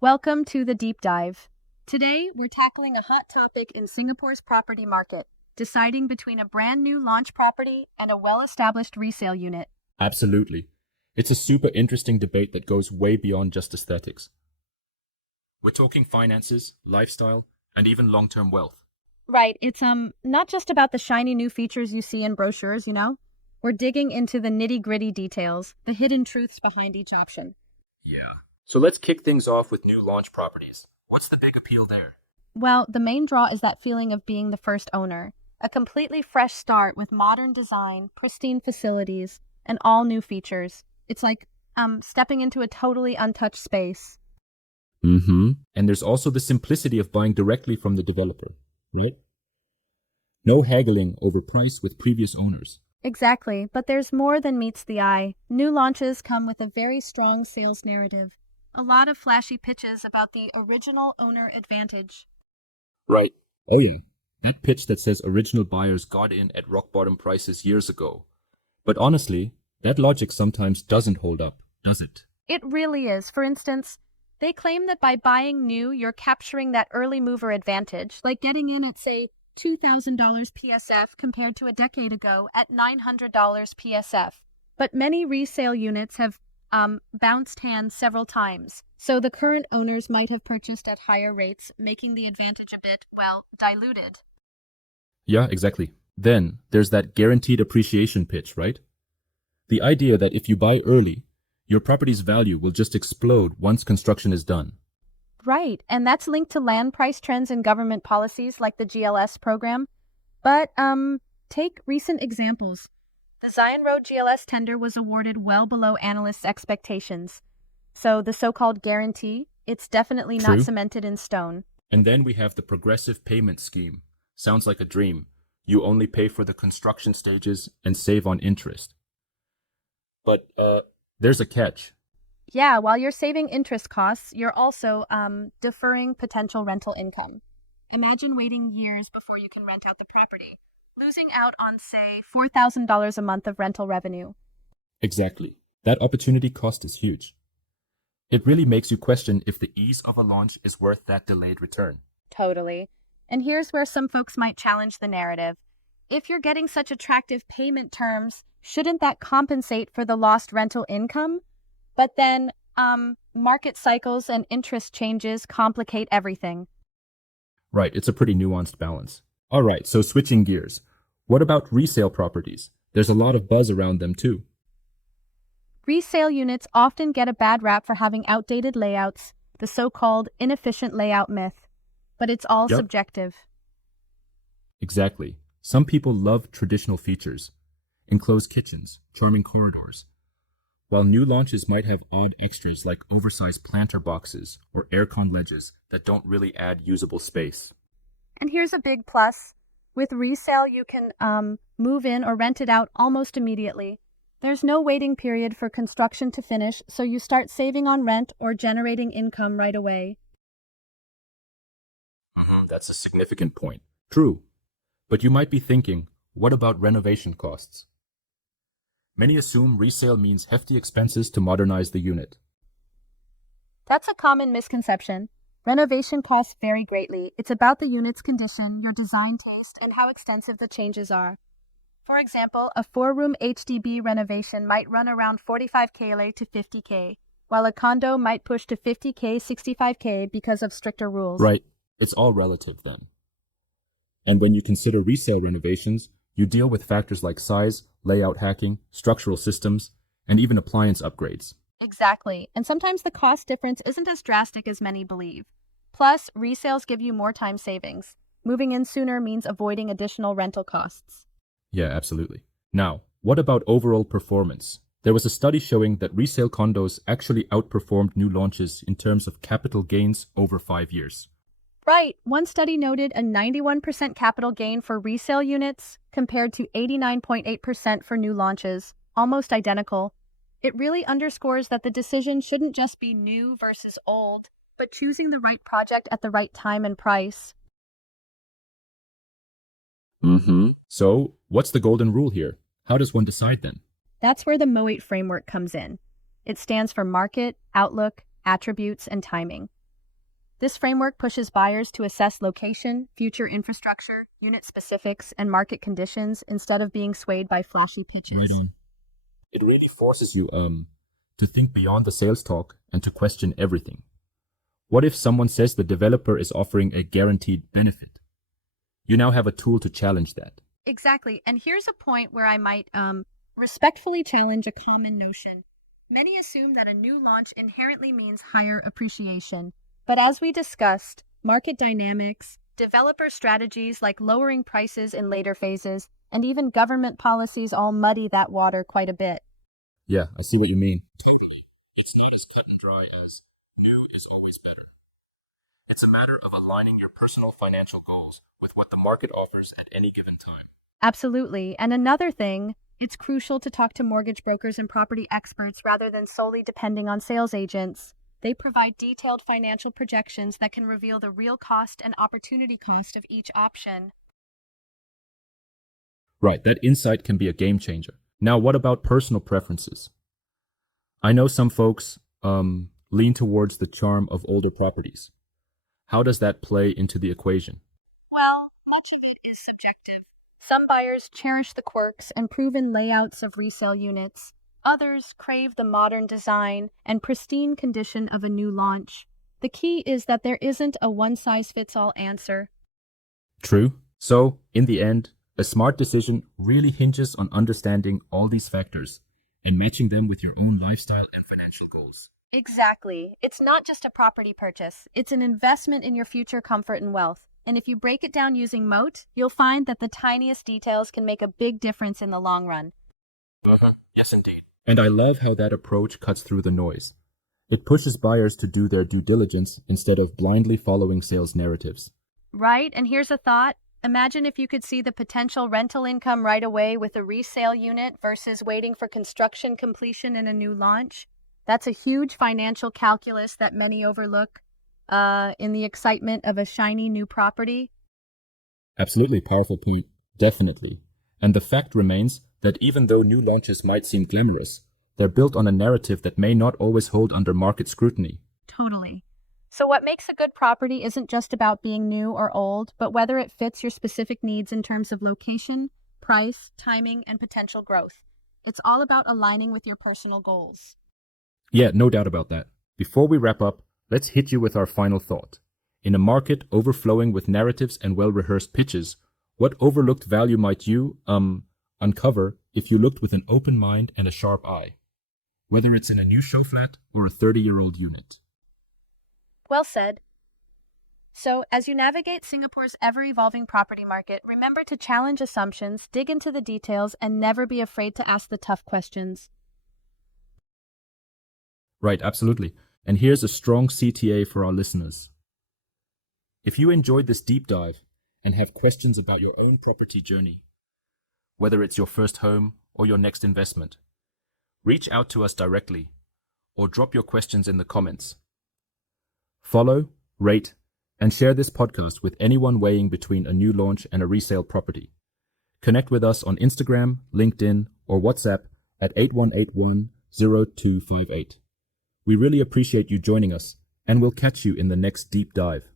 Welcome to the deep dive. Today, we're tackling a hot topic in Singapore's property market, deciding between a brand new launch property and a well-established resale unit. Absolutely. It's a super interesting debate that goes way beyond just aesthetics. We're talking finances, lifestyle, and even long-term wealth. Right, it's not just about the shiny new features you see in brochures, you know? We're digging into the nitty-gritty details, the hidden truths behind each option. Yeah. So let's kick things off with new launch properties. What's the big appeal there? Well, the main draw is that feeling of being the first owner. A completely fresh start with modern design, pristine facilities, and all new features. It's like stepping into a totally untouched space. And there's also the simplicity of buying directly from the developer, right? No haggling over price with previous owners. Exactly, but there's more than meets the eye. New launches come with a very strong sales narrative. A lot of flashy pitches about the original owner advantage. Right. Oh yeah. That pitch that says original buyers got in at rock bottom prices years ago. But honestly, that logic sometimes doesn't hold up, does it? It really is. For instance, they claim that by buying new, you're capturing that early mover advantage, like getting in at, say, $2,000 PSF compared to a decade ago at $900 PSF. But many resale units have bounced hands several times, so the current owners might have purchased at higher rates, making the advantage a bit, well, diluted. Yeah, exactly. Then there's that guaranteed appreciation pitch, right? The idea that if you buy early, your property's value will just explode once construction is done. Right, and that's linked to land price trends and government policies like the GLS program. But take recent examples. The Zion Road GLS tender was awarded well below analysts' expectations. So the so-called guarantee, it's definitely not True. cemented in stone. And then we have the progressive payment scheme. Sounds like a dream. You only pay for the construction stages and save on interest. But there's a catch. Yeah, while you're saving interest costs, you're also deferring potential rental income. Imagine waiting years before you can rent out the property, losing out on, say, $4,000 a month of rental revenue. Exactly. That opportunity cost is huge. It really makes you question if the ease of a launch is worth that delayed return. Totally. And here's where some folks might challenge the narrative. If you're getting such attractive payment terms, shouldn't that compensate for the lost rental income? But then, market cycles and interest changes complicate everything. Right, it's a pretty nuanced balance. All right, so switching gears. What about resale properties? There's a lot of buzz around them too. Resale units often get a bad rap for having outdated layouts, the so-called inefficient layout myth. But it's all Yep. subjective. Exactly. Some people love traditional features, enclosed kitchens, charming corridors, while new launches might have odd extras like oversized planter boxes or aircon ledges that don't really add usable space. And here's a big plus. With resale, you can move in or rent it out almost immediately. There's no waiting period for construction to finish, so you start saving on rent or generating income right away. That's a significant point. True. But you might be thinking, what about renovation costs? Many assume resale means hefty expenses to modernize the unit. That's a common misconception. Renovation costs vary greatly. It's about the unit's condition, your design taste, and how extensive the changes are. For example, a 4-room HDB renovation might run around 45K LA to 50K, while a condo might push to 50K, 65K because of stricter rules. Right. It's all relative then. And when you consider resale renovations, you deal with factors like size, layout hacking, structural systems, and even appliance upgrades. Exactly, and sometimes the cost difference isn't as drastic as many believe. Plus, resales give you more time savings. Moving in sooner means avoiding additional rental costs. Yeah, absolutely. Now, what about overall performance? There was a study showing that resale condos actually outperformed new launches in terms of capital gains over 5 years. Right, one study noted a 91% capital gain for resale units compared to 89.8% for new launches, almost identical. It really underscores that the decision shouldn't just be new versus old, but choosing the right project at the right time and price. So, what's the golden rule here? How does one decide then? That's where the MOAT Framework comes in. It stands for market, outlook, attributes, and timing. This framework pushes buyers to assess location, future infrastructure, unit specifics, and market conditions instead of being swayed by flashy pitches. It really forces you to think beyond the sales talk and to question everything. What if someone says the developer is offering a guaranteed benefit? You now have a tool to challenge that. Exactly. And here's a point where I might respectfully challenge a common notion. Many assume that a new launch inherently means higher appreciation. But as we discussed, market dynamics, developer strategies like lowering prices in later phases, and even government policies all muddy that water quite a bit. Yeah, I see what you mean. It's not as cut and dry as new is always better. It's a matter of aligning your personal financial goals with what the market offers at any given time. Absolutely. And another thing, it's crucial to talk to mortgage brokers and property experts rather than solely depending on sales agents. They provide detailed financial projections that can reveal the real cost and opportunity cost of each option. Right, that insight can be a game changer. Now, what about personal preferences? I know some folks lean towards the charm of older properties. How does that play into the equation? Well, much of it is subjective. Some buyers cherish the quirks and proven layouts of resale units. Others crave the modern design and pristine condition of a new launch. The key is that there isn't a one-size-fits-all answer. True. So, in the end, a smart decision really hinges on understanding all these factors and matching them with your own lifestyle and financial goals. Exactly. It's not just a property purchase. It's an investment in your future comfort and wealth. And if you break it down using MOAT, you'll find that the tiniest details can make a big difference in the long run. Yes, indeed. And I love how that approach cuts through the noise. It pushes buyers to do their due diligence instead of blindly following sales narratives. Right? And here's a thought. Imagine if you could see the potential rental income right away with a resale unit versus waiting for construction completion in a new launch. That's a huge financial calculus that many overlook in the excitement of a shiny new property. Absolutely powerful point. Definitely. And the fact remains that even though new launches might seem glamorous, they're built on a narrative that may not always hold under market scrutiny. Totally. So what makes a good property isn't just about being new or old, but whether it fits your specific needs in terms of location, price, timing, and potential growth. It's all about aligning with your personal goals. Yeah, no doubt about that. Before we wrap up, let's hit you with our final thought. In a market overflowing with narratives and well-rehearsed pitches, what overlooked value might you, uncover if you looked with an open mind and a sharp eye? Whether it's in a new show flat or a 30-year-old unit. Well said. So, as you navigate Singapore's ever-evolving property market, remember to challenge assumptions, dig into the details, and never be afraid to ask the tough questions. Right, absolutely. And here's a strong CTA for our listeners. If you enjoyed this deep dive and have questions about your own property journey, whether it's your first home or your next investment, reach out to us directly or drop your questions in the comments. Follow, rate, and share this podcast with anyone weighing between a new launch and a resale property. Connect with us on Instagram, LinkedIn, or WhatsApp at 8181-0258. We really appreciate you joining us, and we'll catch you in the next deep dive.